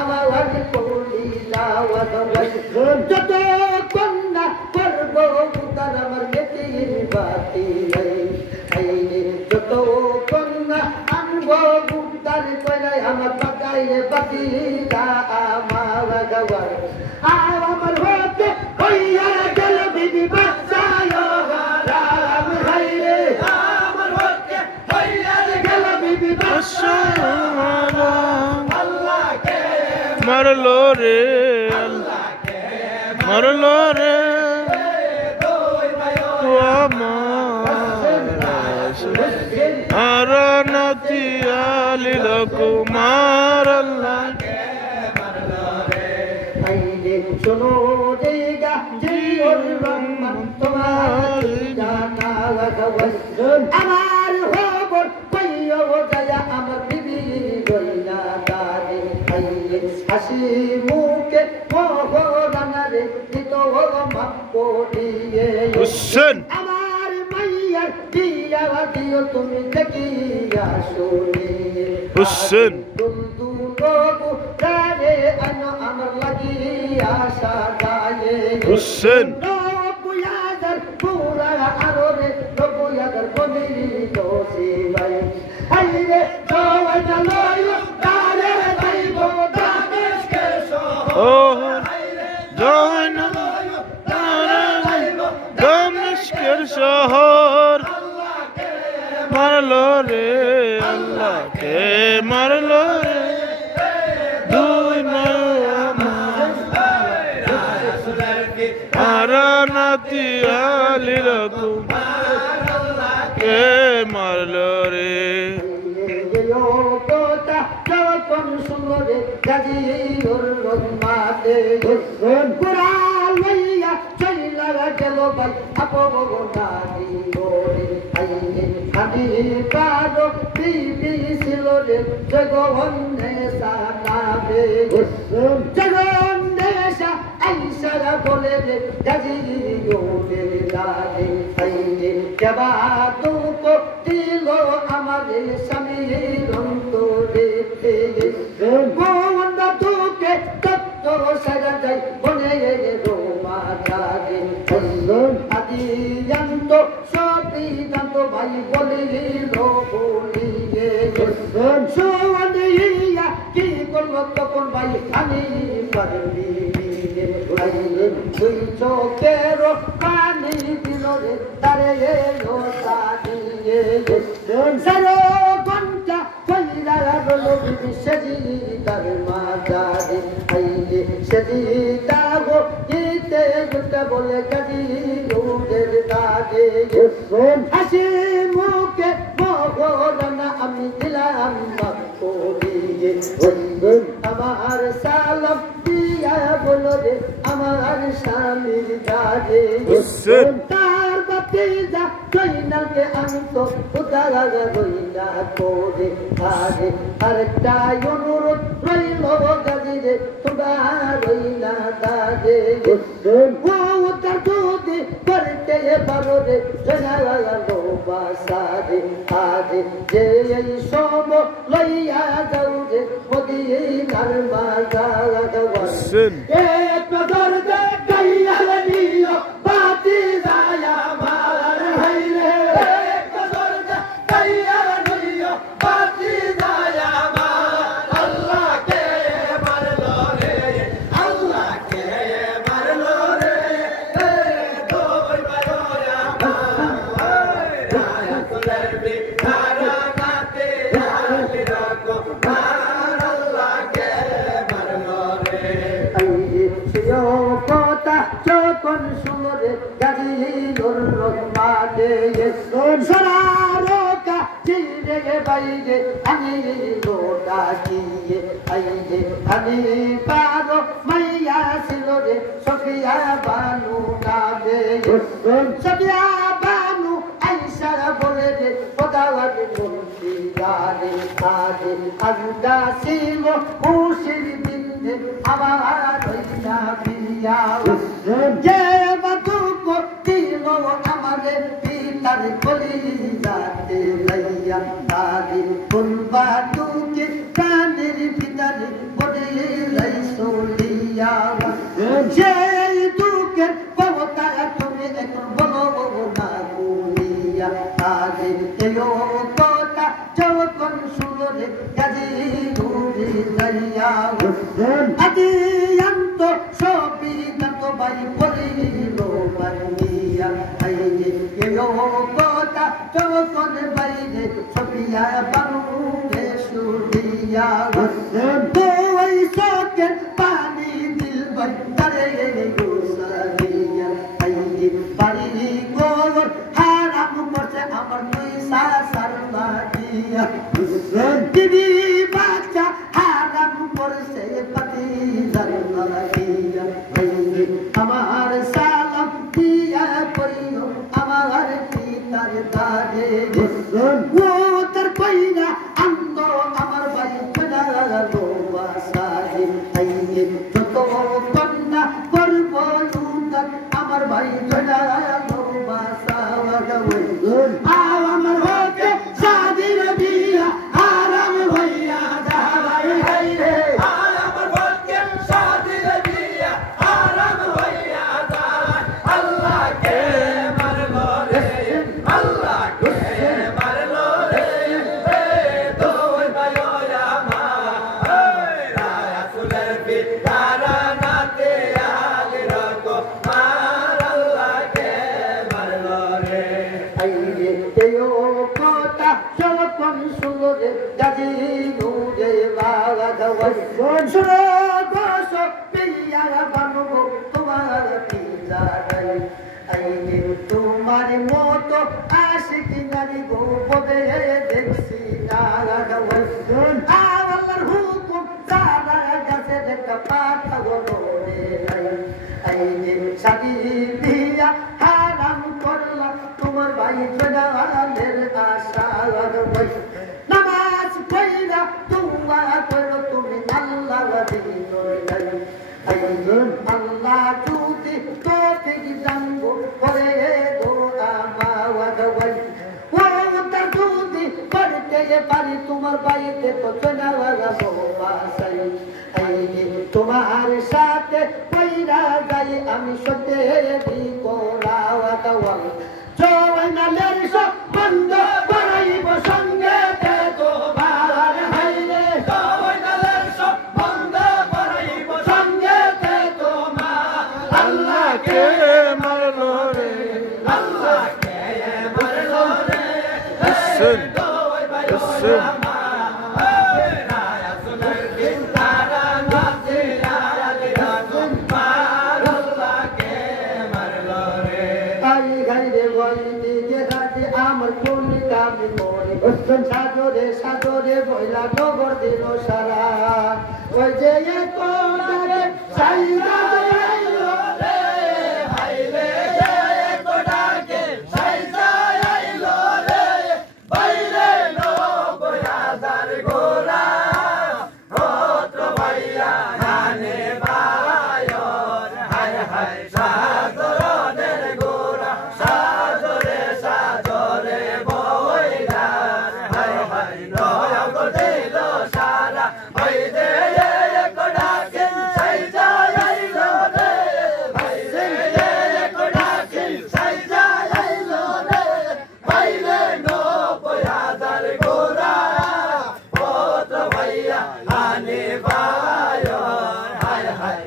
আমার কলিলা যত কন্যা করব তার আমার বেটির বাতি যত কন্যা আনবো তার কয়লায় আমার পাকাইলে বাতি আমার গাওয়ার আমার হতে হইয়া গেল বিবি বাচ্চায় রাম হাইরে আমার হতে হইয়া গেল বিবি বাচ্চায় আল্লাহকে মারলো রে মারলো রে আর নতি আলিল কুমার আল্লাহ শোনো দেগা জিওর রহমান তোমার জানা আমার খবর কইও যায় আমার বিবি গইলা দাদি হাসি মুখে মোহরানারে দিত মাপ করিয়ে হুসেন আমার মাইয়া দিয়া দিও তুমি দেখিয়া শুনি হুসেন আমার লাগিয়া সাজায়ে হুসেন নবুয়াদার পুরা আররে নবুয়াদার বলি দোষী ভাই আইরে জওয়ানা লইলো তারে যাইব দামেশকে শহর জওয়ানা লইলো তারে যাইব দামেশকের শহর মারলো রে আল্লাহকে মারলো রে নাতি আলিল কুমার কে মারলো রে যখন সুন্দরে গাজীর রহমাতে কুরআন লইয়া চইলা গেল ভাই আপনানি গোরে আইনে খাদি কারো বিবি ছিল রে জগবন্ধে সানাবে জগবন্ধে সা আইসারা বলে রে গাজীর দাদে আইনে কেবা তো দিল আমাদের স্বামীর অন্তরে গোবন্ধ তোকে তত্ত্ব সাজা যায় বনে রোমা যাবে আদি জানত সবই জানত ভাই বলিল বলিয়ে সোয়ানিয়া কি করলো তখন ভাই আমি পারবি দুই চোখের পানি দিল রে তারে এলো সাদিয়ে সারো ঘন্টা কইরা রলো বিবি সেজি তার মাজারে আইলে সেজি দাগো গীতে গুটা বলে গাজি উদের দাগে হাসি মুখে মগরানা আমি দিলাম করিয়ে আমার সালাম দিয়া বলো রে আমার স্বামীর দাদে তার বাপে যা কইনাকে আনতো উদারা রইলা করে আরে আরেকটা অনুরোধ রইল গাজি রে তোমার রইলা দাদে ও উত্তর যদি করতে পারো রে জানালো বাসারে আরে যে এই সম লইয়া যাও রে মদিনার মাজারা হুসেন এক নজর দেখাইয়া নিও বাতি যায়া মার হাইরে এক নজর দেখাইয়া নিও বাতি যায়া মার আল্লাহকে মারলো রে আল্লাহকে মারলো রে দোই বায়োয়া রায়া কুলের বিধারা নাতে আলি রাখো মার আল্লাহকে মারলো রে আইছিও কথা যখন সুরে গাজীর রহমানে সরারোকা চিরে বাইরে আমি লোটা দিয়ে আইলে আমি পারো মাইয়া ছিল রে সফিয়া বানু নামে সফিয়া বানু আইসা বলে রে পদাওয়ার মন্ত্রী গানে আগে আন্দা ছিল খুশির দিনে আমার হইয়া বিয়া যে বাতুক দিল আমাদের পিতার কলি যাতে লইয়া তাদের ফুলবা তুকে কানের ভিতরে বলে আদিয়ন্ত সবিদন্ত ভাই বলিল বানিয়া আইয়ে কেও কথা যখন বাইরে সবিয়া বানু সুরিয়া ওই চোখের পানি দিল বন্দরে গোসারিয়া আইয়ে বাড়ি গোবর হারাম করছে আমার পয়সা সারবাদিয়া দিদি বাচ্চা হারাম করছে পাতি জানলাদিয়া আইয়ে আমার সালাম দিয়া কইও আমার পিতার দাদে ও তার কইনা আন্দ আমার ভাই কইনা লোবাসাই আইয়ে যত কন্যা করব লুতার আমার ভাই কইনা লোবাসা লাগাই আমার হতে সাদির বিয়া আরাম হইয়া যাবাই হাইরে আমার হতে সাদির বিয়া আরাম হইয়া যাবাই আল্লাহ কে মারলো রে আল্লাহ কে মারলো রে দুই ভাইও আমার রাসূলের পিতারা নাতে আলী রাখো মার আল্লাহ কে মারলো রে আইয়ে তেও কথা যখন সুরে গাজি নুরে বাবা গাওয়াই সুরে গোস পিয়া বানবো তোমার পিতারাই আইয়ে তোমার মতো আশিক নারী গো বদে দেখছি না গাওয়াই আল্লাহর হুকুম সারা গাছে দেখা পাতা গরে আইয়ে শাদি দিয়া হারাম করলা তোমার ভাই জনালের আশা লাগাই নামাজ পড়া তোমরা করো তুমি আল্লাহ দিনর গাই আইয়ে আল্লাহ যদি তৌফিক জানবো করে দোয়া মাওয়াগাই ও তার যদি পড়তে পারি তোমার বাইতে তো জনাওয়ালা বাসাই আইয়ে তোমার সাথে পয়রা যাই আমি সতে দি কোরাওয়া দাওয়াল জওয়ানালের সব বন্ধ করাইব সঙ্গে তে তোমার হাইরে জওয়ানালের সব বন্ধ করাইব সঙ্গে তে তোমার আল্লাহ কে মারলো রে আল্লাহ কে মারলো রে হুসেন হুসেন সাজরে সাজরে বইলা নগর দিল সারা ওই যে কোনারে সাইরা আইলো রে হাইরে কোনাকে সাইরা আইলো রে বাইরে নগরাদার গোরা রত ভাইয়া হানে বায়র হায় হায় সাজরের গোরা সাজরে সাজরে আনে বায়র হায় হায়